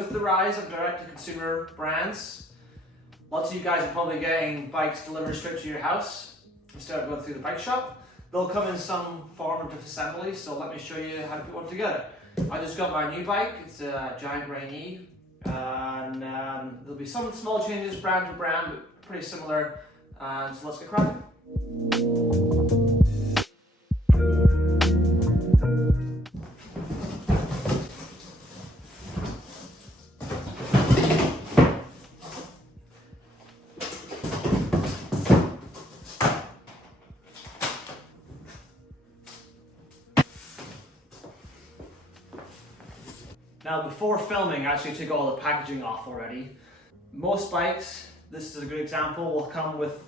With the rise of direct-to-consumer brands, lots of you guys are probably getting bikes delivered straight to your house instead of going through the bike shop. They'll come in some form of disassembly, so let me show you how to put one together. I just got my new bike, it's a Giant Brain E, and there'll be some small changes brand to brand, but pretty similar, and so let's get cracking. Now before filming, I actually took all the packaging off already. Most bikes, this is a good example, will come with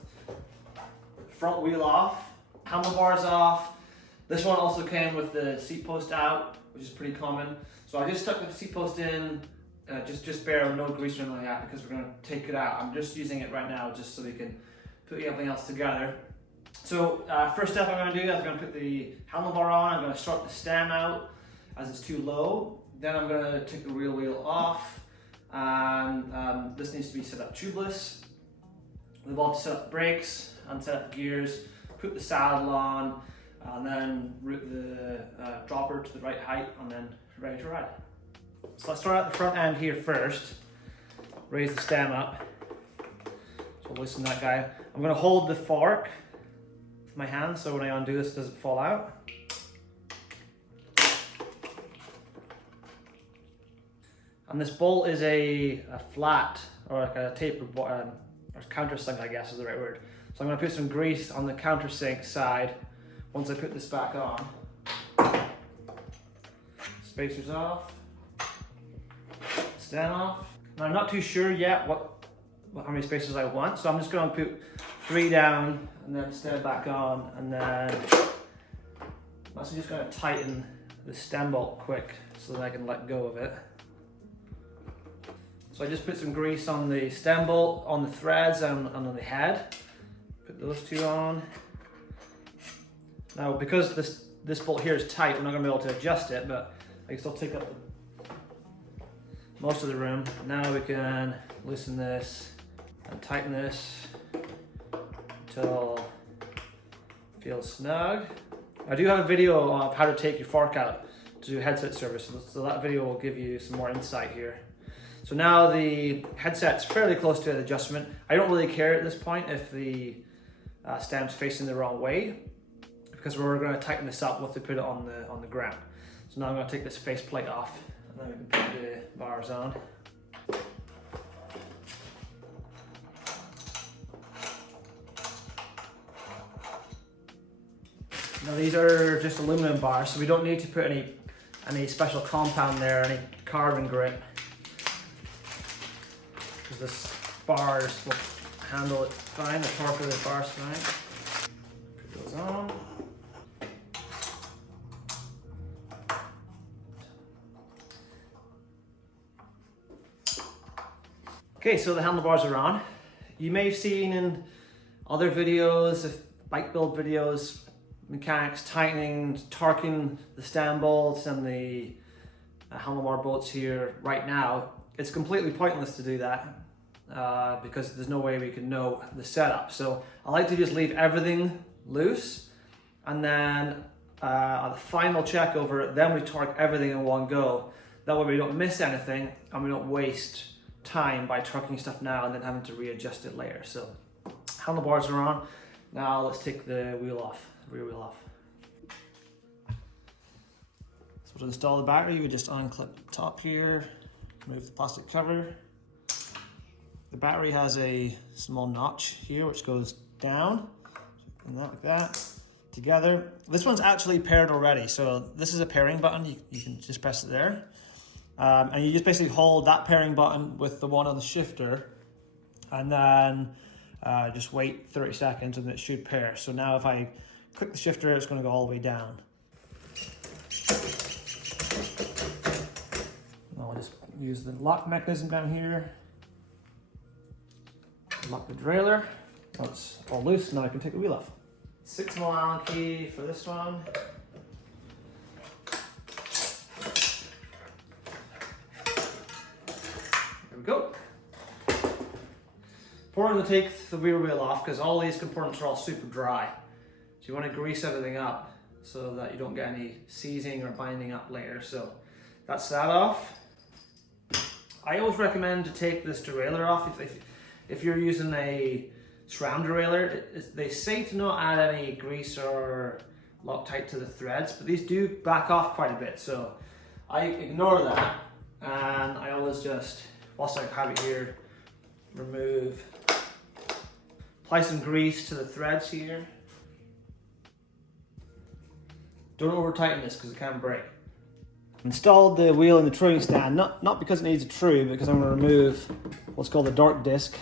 front wheel off, handlebars off. This one also came with the seat post out, which is pretty common. So I just stuck the seat post in, just bare, no grease or anything like that, because we're gonna take it out. I'm just using it right now just so we can put everything else together. So first step I'm gonna do is I'm gonna put the handlebar on, I'm gonna start the stem out as it's too low. Then I'm going to take the rear wheel off, and this needs to be set up tubeless. We've also set up the brakes and set up the gears, put the saddle on, and then route the dropper to the right height, and then ready to ride. So let's start at the front end here first. Raise the stem up. So loosen that guy. I'm going to hold the fork with my hand so when I undo this it doesn't fall out. And this bolt is a flat, or like a tapered, or countersink, I guess is the right word. So I'm going to put some grease on the countersink side once I put this back on. Spacers off, stem off. Now I'm not too sure yet how many spacers I want, so I'm just going to put 3 down and then stem back on, and then I'm also just going to tighten the stem bolt quick so that I can let go of it. So I just put some grease on the stem bolt, on the threads, and on the head. Put those 2 on. Now because this bolt here is tight, we're not going to be able to adjust it, but I can still take up most of the room. Now we can loosen this and tighten this until it feels snug. I do have a video of how to take your fork out to do headset service, so that video will give you some more insight here. So now the headset's fairly close to an adjustment. I don't really care at this point if the stem's facing the wrong way, because we're going to tighten this up once we put it on the ground. So now I'm going to take this face plate off, and then we can put the bars on. Now these are just aluminum bars, so we don't need to put any special compound there, any carbon grip. This bars will handle it fine, the torque of the bars fine. Put those on. Okay, so the handlebars are on. You may have seen in other videos, bike build videos, mechanics tightening, torquing the stem bolts and the handlebar bolts here right now. It's completely pointless to do that. Because there's no way we can know the setup. So I like to just leave everything loose, and then at the final check over it, then we torque everything in one go. That way we don't miss anything and we don't waste time by torquing stuff now and then having to readjust it later. So handlebars are on. Now let's take the wheel off, rear wheel off. So to install the battery, we just unclip the top here, remove the plastic cover. The battery has a small notch here which goes down, and that like that, together. This one's actually paired already, so this is a pairing button. You can just press it there. And you just basically hold that pairing button with the one on the shifter, and then just wait 30 seconds and it should pair. So now if I click the shifter, it's going to go all the way down. I'll just use the lock mechanism down here. Lock the derailleur. Now it's all loose, now I can take the wheel off. 6mm Allen key for this one. we go. Important to take the rear wheel off because all these components are all super dry. So you want to grease everything up so that you don't get any seizing or binding up later. So that's that off. I always recommend to take this derailleur off if you're using a SRAM derailleur. They say to not add any grease or Loctite to the threads, but these do back off quite a bit. So I ignore that, and I always just, whilst I have it here, apply some grease to the threads here. Don't over tighten this because it can break. Installed the wheel in the truing stand, not because it needs a true, but because I'm going to remove what's called the dark disc.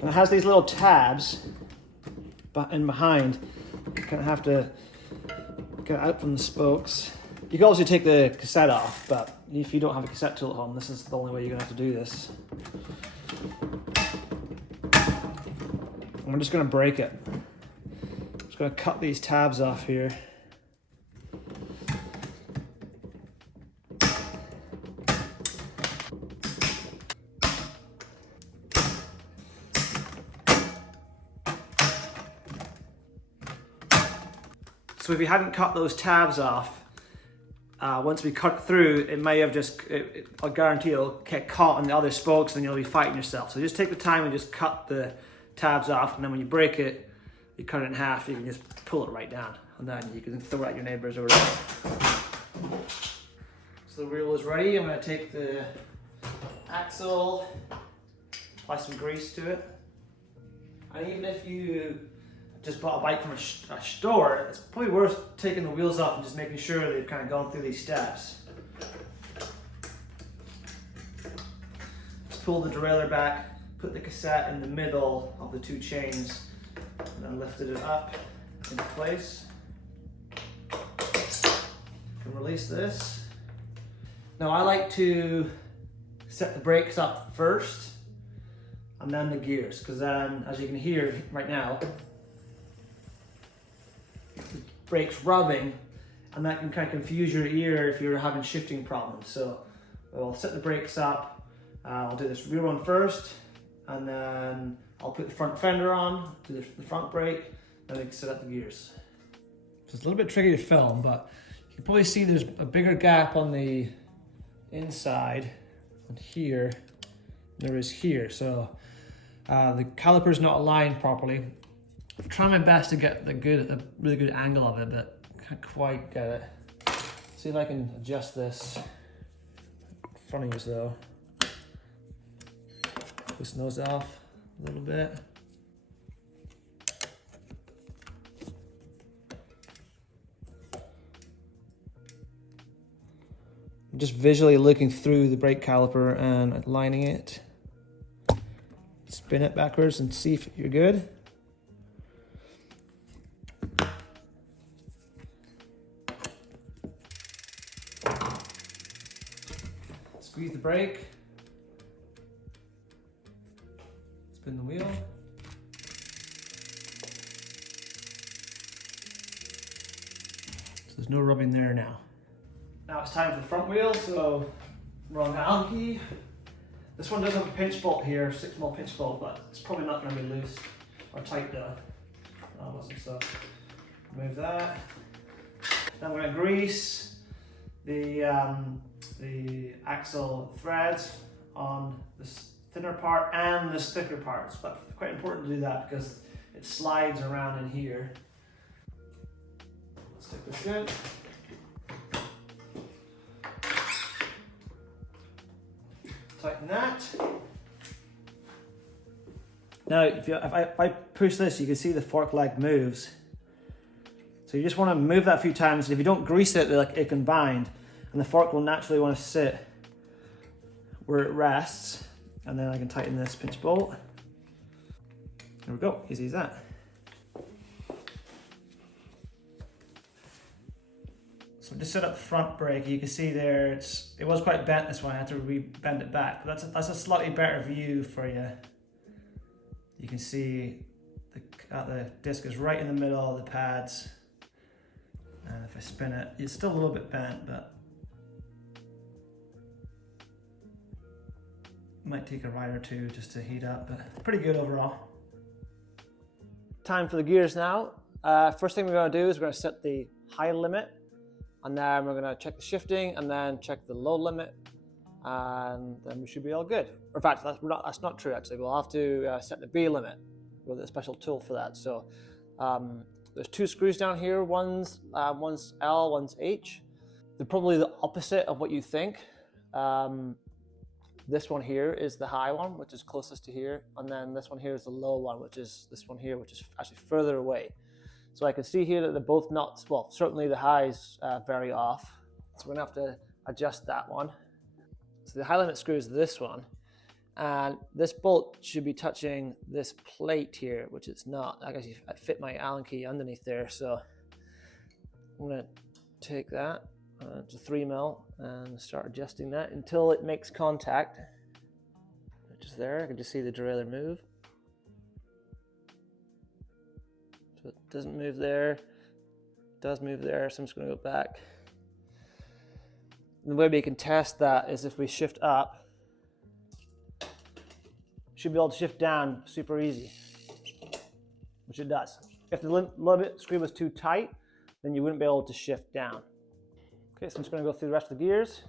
And it has these little tabs in behind. You kind of have to get it out from the spokes. You can also take the cassette off, but if you don't have a cassette tool at home, this is the only way you're going to have to do this. And we're just going to break it. I'm just going to cut these tabs off here. So if you hadn't cut those tabs off, once we cut through, it may have just, I'll guarantee it'll get caught on the other spokes and you'll be fighting yourself. So just take the time and just cut the tabs off, and then when you break it, you cut it in half, you can just pull it right down, and then you can throw it at your neighbors or whatever. So the wheel is ready. I'm going to take the axle, apply some grease to it, and even if you just bought a bike from a store, it's probably worth taking the wheels off and just making sure they've kind of gone through these steps. Just pull the derailleur back, put the cassette in the middle of the two chains, and then lifted it up into place. You can release this. Now I like to set the brakes up first and then the gears, because then, as you can hear right now, the brakes rubbing, and that can kind of confuse your ear if you're having shifting problems. So I'll set the brakes up. I'll do this rear one first, and then I'll put the front fender on, do the front brake, then I can set up the gears. So it's a little bit tricky to film, but you can probably see there's a bigger gap on the inside and here than there is here. So the caliper's not aligned properly. I'm trying my best to get a really good angle of it, but can't quite get it. See if I can adjust this. In front of you though. Twist nose off a little bit. I'm just visually looking through the brake caliper and aligning it. Spin it backwards and see if you're good. Squeeze the brake. Spin the wheel. So there's no rubbing there now. Now it's time for the front wheel, so wrong Allen key. This one does have a pinch bolt here, 6mm pinch bolt, but it's probably not going to be loose or tight though. That wasn't so. Remove that. Then we're going to grease the axle threads on this thinner part and this thicker parts, but it's quite important to do that because it slides around in here. Let's stick this in. Tighten that. Now, if I push this, you can see the fork leg moves. So you just want to move that a few times. And if you don't grease it, it can bind, and the fork will naturally want to sit where it rests. And then I can tighten this pinch bolt. There we go, easy as that. So just set up the front brake. You can see there, it was quite bent this one. I had to re-bend it back. But that's a slightly better view for you. You can see the disc is right in the middle of the pads. And if I spin it, it's still a little bit bent, but Might take a ride or two just to heat up, but pretty good overall. Time for the gears now. First thing we're going to do is we're going to set the high limit, and then we're going to check the shifting, and then check the low limit, and then we should be all good. In fact, that's not true actually. We'll have to set the B limit with a special tool for that. So there's two screws down here. One's L, one's H. They're probably the opposite of what you think. This one here is the high one, which is closest to here, and then this one here is the low one, which is this one here, which is actually further away. So I can see here that they're both not, well, certainly the high's very off. So we're gonna have to adjust that one. So the high limit screw is this one, and this bolt should be touching this plate here, which it's not. I actually fit my Allen key underneath there, so I'm gonna take that. It's a 3mm and start adjusting that until it makes contact, which is there. I can just see the derailleur move. So it doesn't move there, it does move there, so I'm just going to go back. And the way we can test that is if we shift up, should be able to shift down super easy, which it does. If the limit screw was too tight, then you wouldn't be able to shift down. Okay, so I'm just going to go through the rest of the gears.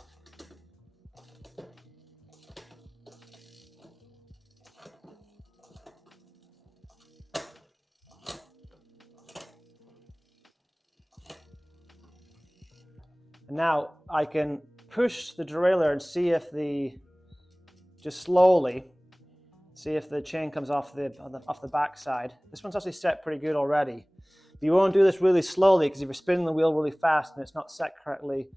And now I can push the derailleur and see if just slowly, see if the chain comes off the back side. This one's actually set pretty good already. You won't do this really slowly, because if you're spinning the wheel really fast and it's not set correctly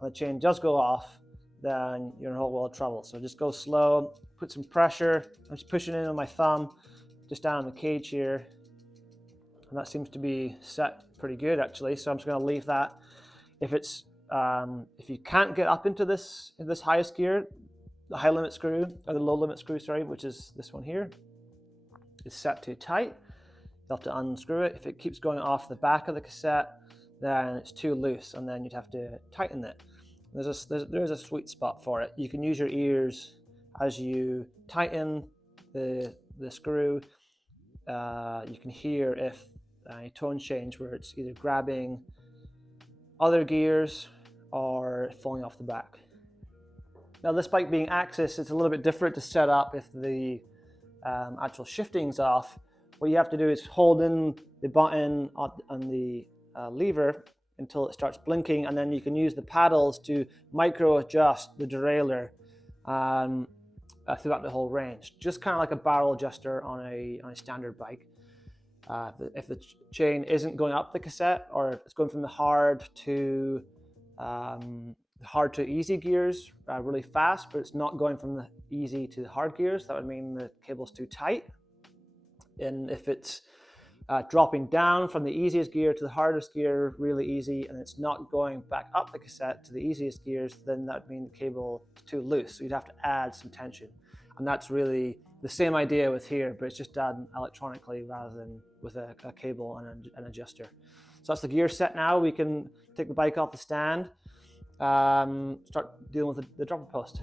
and the chain does go off, then you're in a whole world of trouble. So just go slow, put some pressure. I'm just pushing in on my thumb, just down on the cage here. And that seems to be set pretty good actually. So I'm just gonna leave that. If you can't get up into this highest gear, the high limit screw, or the low limit screw, sorry, which is this one here, is set too tight. You'll have to unscrew it. If it keeps going off the back of the cassette, then it's too loose, and then you'd have to tighten it. There's a sweet spot for it. You can use your ears as you tighten the screw. You can hear if a tone change where it's either grabbing other gears or falling off the back. Now this bike being Axis, it's a little bit different to set up if the actual shifting's off. What you have to do is hold in the button on the lever until it starts blinking, and then you can use the paddles to micro adjust the derailleur throughout the whole range. Just kind of like a barrel adjuster on a standard bike. If the chain isn't going up the cassette, or it's going from the hard to easy gears really fast, but it's not going from the easy to the hard gears, that would mean the cable's too tight. And if it's dropping down from the easiest gear to the hardest gear really easy, and it's not going back up the cassette to the easiest gears, then that would mean the cable is too loose. So you'd have to add some tension. And that's really the same idea with here, but it's just done electronically rather than with a cable and an adjuster. So that's the gear set now. We can take the bike off the stand, start dealing with the dropper post.